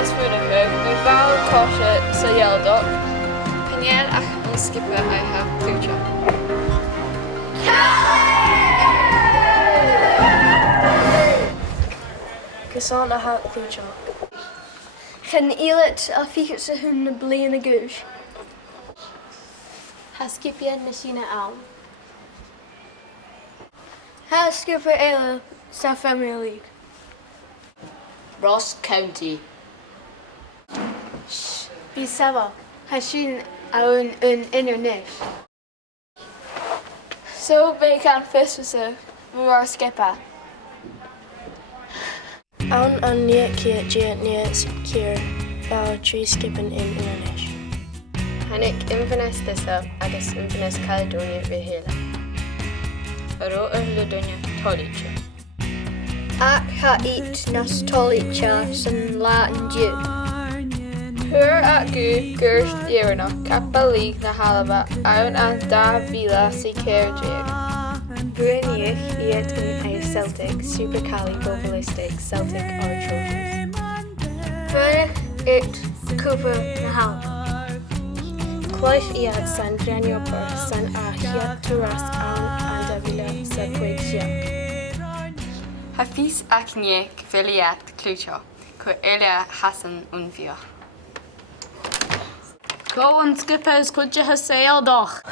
as fúnacha nó bhall cóise sa dhealdach. Piniel ach an skipper Cliùiteach. Cosán Cliùiteach. Chyn eilet a fichit sa hun na blian a gúis. Ha skipia na sína am. Ha skipper eile sa Premier League. Ross County. Bí seba, ha sin aún un internet. So bé can fisasa mar skipper. An ní cia ní cír trí skippin in Inis. Hannic Inverness Disa agus Inverness Caledonia Vihéla. Aró le duine Tolíte. Ac ha eat nas Cliùiteach san lá an diú. Thuair acu gur dhéarnach Cappa League na Halaba ann an 2014. Bruinich iad in a Celtic, Super Cali Globalistic Celtic or Trojans. Brunich it Cooper na Hal. Clois iad san Graniopor san a hiad turas an Davila sa Puig Siach. Hafiz Acniec Filiat Cliùiteach, cu Elia Hassan Unvia. Go an skippers could you have sailed off?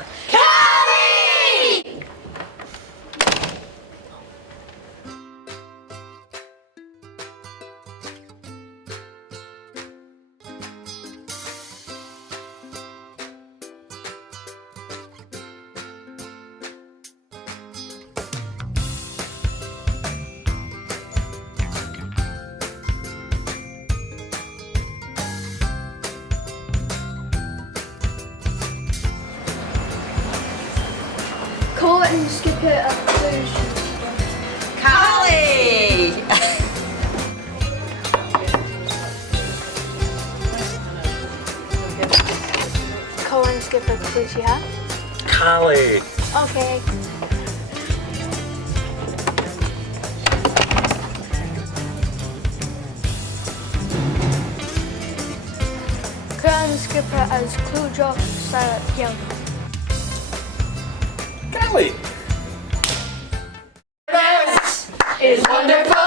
Call and skip it up Cliùiteach. Caley! Call and skip a Cliùiteach. Caley! Okay. Grand skipper as Cliùiteach sa dhealdach. Caley! Is wonderful.